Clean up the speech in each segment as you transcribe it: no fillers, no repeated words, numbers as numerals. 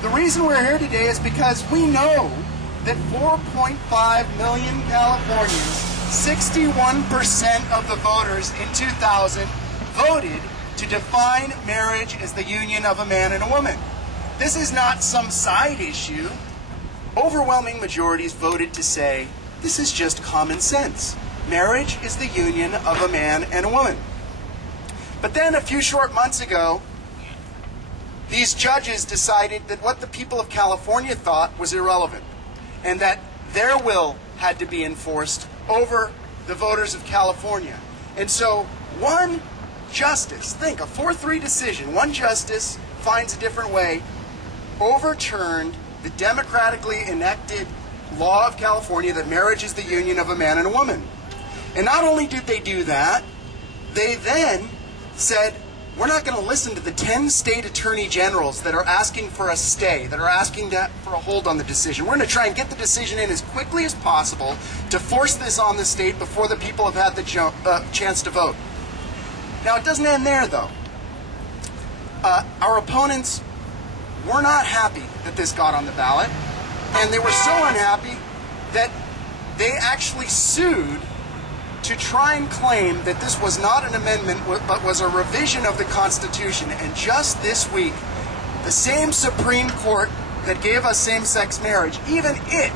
The reason we're here today is because we know that 4.5 million Californians, 61% of the voters in 2000, voted to define marriage as the union of a man and a woman. This is not some side issue. Overwhelming majorities voted to say, this is just common sense. Marriage is the union of a man and a woman. But then a few short months ago, these judges decided that what the people of California thought was irrelevant, and that their will had to be enforced over the voters of California. And so one justice, think, a 4-3 decision, one justice finds a different way, overturned the democratically enacted law of California that marriage is the union of a man and a woman. And not only did they do that, they then said, we're not going to listen to the 10 state attorney generals that are asking for a stay, that are asking for a hold on the decision. We're going to try and get the decision in as quickly as possible to force this on the state before the people have had the chance to vote. Now, it doesn't end there, though. Our opponents were not happy that this got on the ballot, and they were so unhappy that they actually sued to try and claim that this was not an amendment but was a revision of the Constitution. And just this week, the same Supreme Court that gave us same-sex marriage, even it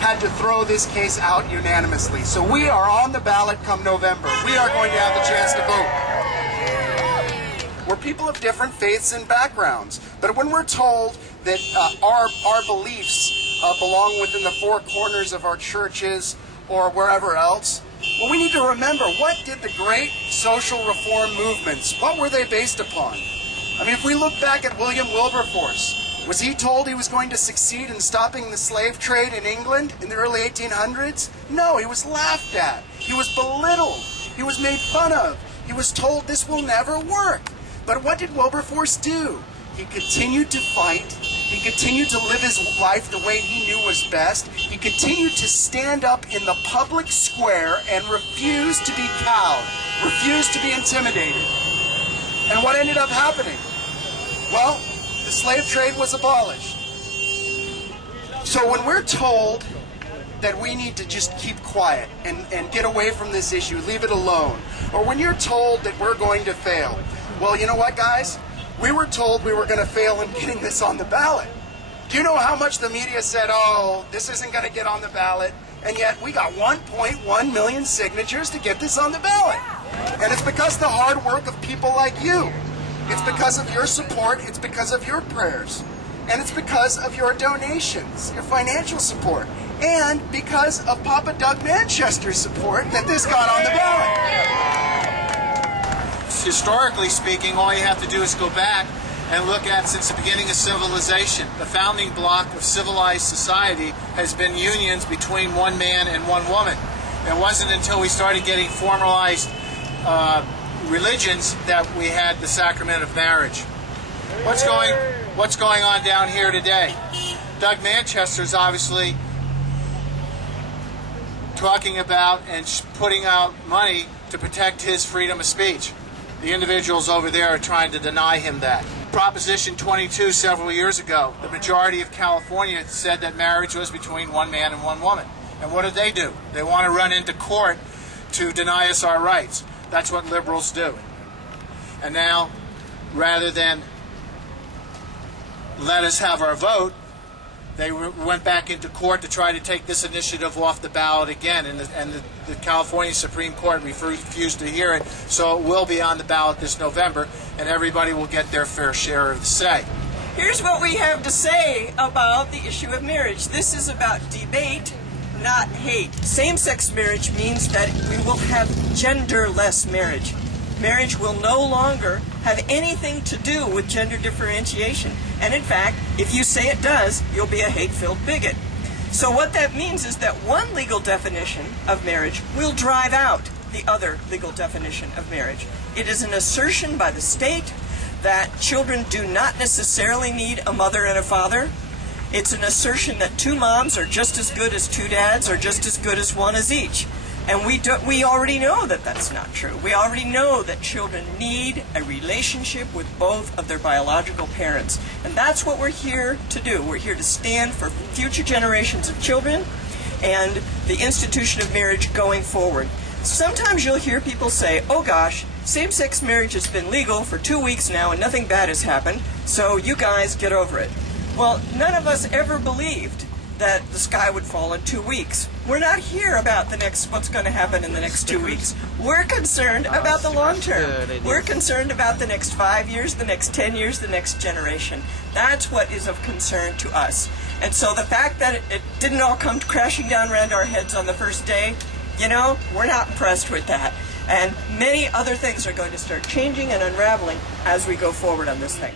had to throw this case out unanimously. So we are on the ballot come November. We are going to have the chance to vote. We're people of different faiths and backgrounds, but when we're told that our beliefs belong within the four corners of our churches or wherever else, well, we need to remember, what did the great social reform movements, what were they based upon? I mean, if we look back at William Wilberforce, was he told he was going to succeed in stopping the slave trade in England in the early 1800s? No, he was laughed at. He was belittled. He was made fun of. He was told this will never work. But what did Wilberforce do? He continued to fight. He continued to live his life the way he knew was best. He continued to stand up in the public square and refuse to be cowed, refuse to be intimidated. And what ended up happening? Well, the slave trade was abolished. So when we're told that we need to just keep quiet and get away from this issue, leave it alone, or when you're told that we're going to fail, well, you know what, guys? We were told we were going to fail in getting this on the ballot. Do you know how much the media said, oh, this isn't going to get on the ballot? And yet we got 1.1 million signatures to get this on the ballot. And it's because of the hard work of people like you. It's because of your support. It's because of your prayers. And it's because of your donations, your financial support. And because of Papa Doug Manchester's support that this got on the ballot. Historically speaking, all you have to do is go back and look at, since the beginning of civilization, the founding block of civilized society has been unions between one man and one woman. It wasn't until we started getting formalized religions that we had the sacrament of marriage. What's going on down here today? Doug Manchester is obviously talking about and putting out money to protect his freedom of speech. The individuals over there are trying to deny him that. Proposition 22 several years ago, the majority of California said that marriage was between one man and one woman. And what do? They want to run into court to deny us our rights. That's what liberals do. And now, rather than let us have our vote, they went back into court to try to take this initiative off the ballot again, and the California Supreme Court refused to hear it, so it will be on the ballot this November, and everybody will get their fair share of the say. Here's what we have to say about the issue of marriage. This is about debate, not hate. Same-sex marriage means that we will have genderless marriage. Marriage will no longer have anything to do with gender differentiation. And in fact, if you say it does, you'll be a hate-filled bigot. So what that means is that one legal definition of marriage will drive out the other legal definition of marriage. It is an assertion by the state that children do not necessarily need a mother and a father. It's an assertion that two moms are just as good as two dads, or just as good as one as each. And we already know that that's not true. We already know that children need a relationship with both of their biological parents. And that's what we're here to do. We're here to stand for future generations of children and the institution of marriage going forward. Sometimes you'll hear people say, oh gosh, same-sex marriage has been legal for 2 weeks now and nothing bad has happened, so you guys get over it. Well, none of us ever believed that the sky would fall in 2 weeks. We're not here about what's going to happen in the next 2 weeks. We're concerned about the long term. We're concerned about the next 5 years, the next 10 years, the next generation. That's what is of concern to us. And so the fact that it didn't all come crashing down around our heads on the first day, you know, we're not impressed with that. And many other things are going to start changing and unraveling as we go forward on this thing.